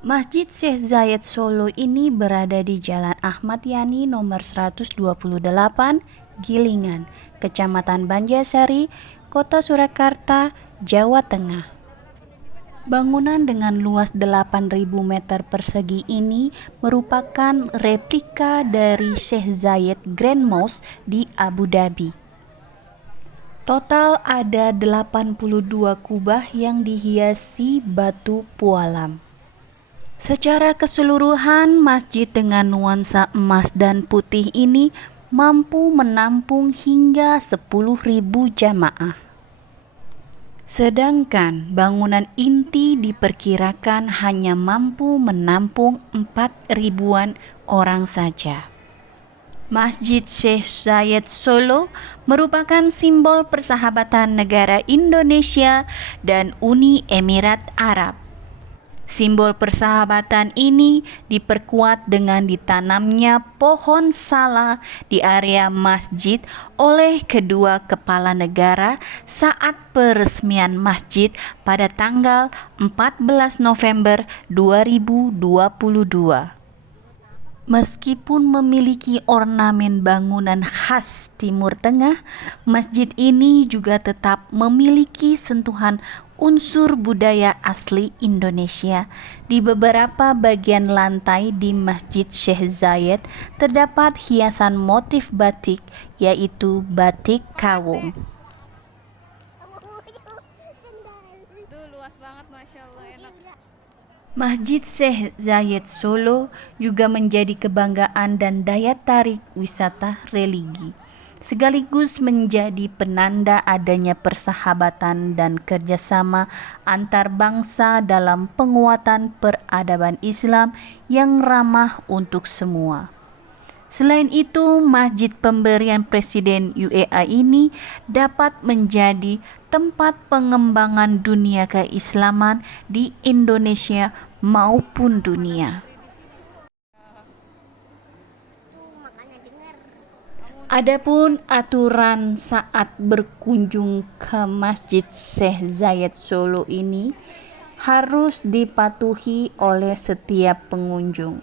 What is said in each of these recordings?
Masjid Syekh Zayed Solo ini berada di Jalan Ahmad Yani nomor 128, Gilingan, Kecamatan Banjarsari, Kota Surakarta, Jawa Tengah. Bangunan dengan luas 8.000 meter persegi ini merupakan replika dari Syekh Zayed Grand Mosque di Abu Dhabi. Total ada 82 kubah yang dihiasi batu pualam. Secara keseluruhan, masjid dengan nuansa emas dan putih ini mampu menampung hingga 10.000 jamaah. Sedangkan bangunan inti diperkirakan hanya mampu menampung 4.000-an orang saja. Masjid Syekh Zayed Solo merupakan simbol persahabatan negara Indonesia dan Uni Emirat Arab. Simbol persahabatan ini diperkuat dengan ditanamnya pohon sala di area masjid oleh kedua kepala negara saat peresmian masjid pada tanggal 14 November 2022. Meskipun memiliki ornamen bangunan khas Timur Tengah, masjid ini juga tetap memiliki sentuhan unsur budaya asli Indonesia. Di beberapa bagian lantai di Masjid Syekh Zayed terdapat hiasan motif batik, yaitu batik kawung. Luas banget, Masya Allah, enak. Masjid Syekh Zayed Solo juga menjadi kebanggaan dan daya tarik wisata religi, sekaligus menjadi penanda adanya persahabatan dan kerjasama antar bangsa dalam penguatan peradaban Islam yang ramah untuk semua. Selain itu, masjid pemberian Presiden UEA ini dapat menjadi tempat pengembangan dunia keislaman di Indonesia maupun dunia. Adapun aturan saat berkunjung ke Masjid Syekh Zayed Solo ini harus dipatuhi oleh setiap pengunjung.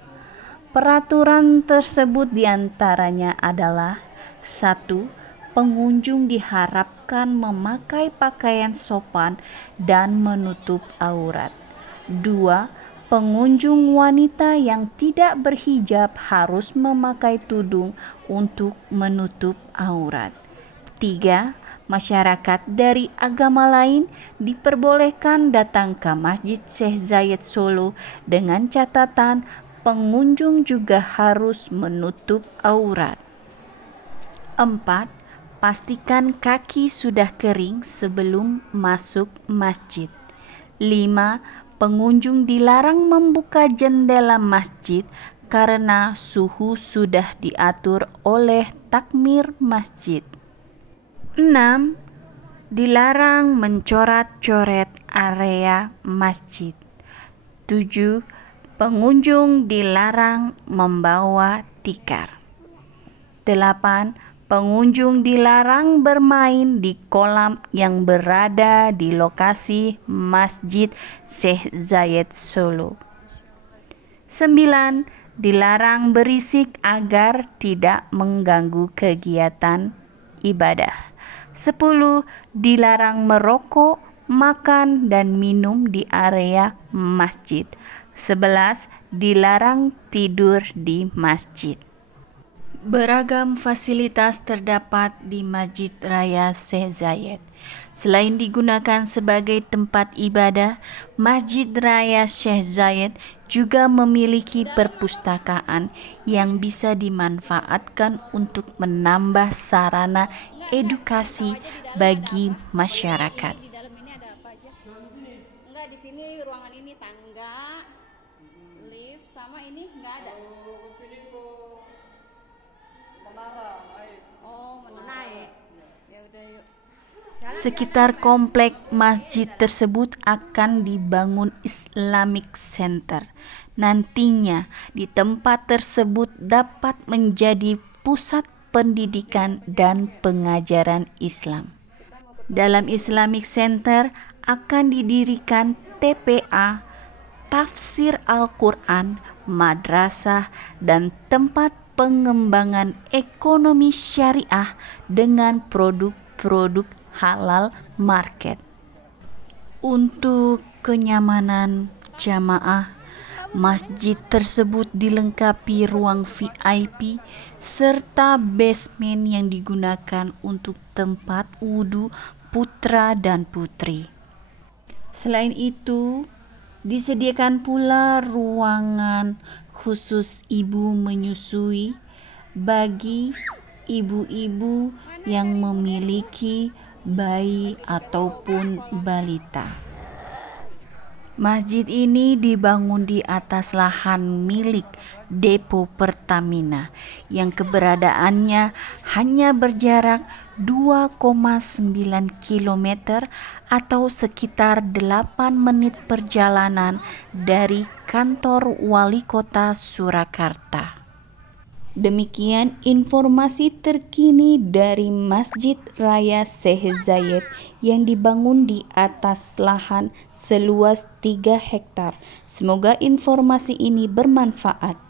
Peraturan tersebut diantaranya adalah 1. Pengunjung diharapkan memakai pakaian sopan dan menutup aurat. 2. Pengunjung wanita yang tidak berhijab harus memakai tudung untuk menutup aurat. 3. Masyarakat dari agama lain diperbolehkan datang ke Masjid Syekh Zayed Solo dengan catatan pengunjung juga harus menutup aurat. 4. Pastikan kaki sudah kering sebelum masuk masjid. 5. Pengunjung dilarang membuka jendela masjid karena suhu sudah diatur oleh takmir masjid. 6. Dilarang mencoret-coret area masjid. 7. Pengunjung dilarang membawa tikar. 8. Pengunjung dilarang bermain di kolam yang berada di lokasi Masjid Syekh Zayed Solo. 9. Dilarang berisik agar tidak mengganggu kegiatan ibadah. 10. Dilarang merokok, makan, dan minum di area masjid. 11. Dilarang tidur di masjid. Beragam fasilitas terdapat di Masjid Raya Syekh Zayed. Selain digunakan sebagai tempat ibadah, Masjid Raya Syekh Zayed juga memiliki perpustakaan yang bisa dimanfaatkan untuk menambah sarana edukasi bagi masyarakat. Di dalam ini ada apa aja? Enggak, di sini ruangan ini tangga, lift, sama ini enggak ada. Oh, menaik. Ya udah, yuk. Sekitar komplek masjid tersebut akan dibangun Islamic Center. Nantinya di tempat tersebut dapat menjadi pusat pendidikan dan pengajaran Islam. Dalam Islamic Center akan didirikan TPA, tafsir Al-Quran, madrasah, dan tempat pengembangan ekonomi syariah dengan produk-produk halal market. Untuk kenyamanan jamaah, masjid tersebut dilengkapi ruang VIP serta basement yang digunakan untuk tempat wudhu putra dan putri. Selain itu, disediakan pula ruangan khusus ibu menyusui bagi ibu-ibu yang memiliki bayi ataupun balita. Masjid ini dibangun di atas lahan milik Depo Pertamina yang keberadaannya hanya berjarak 2,9 km atau sekitar 8 menit perjalanan dari kantor Wali Kota Surakarta. Demikian informasi terkini dari Masjid Raya Syekh Zayed yang dibangun di atas lahan seluas 3 hektar. Semoga informasi ini bermanfaat.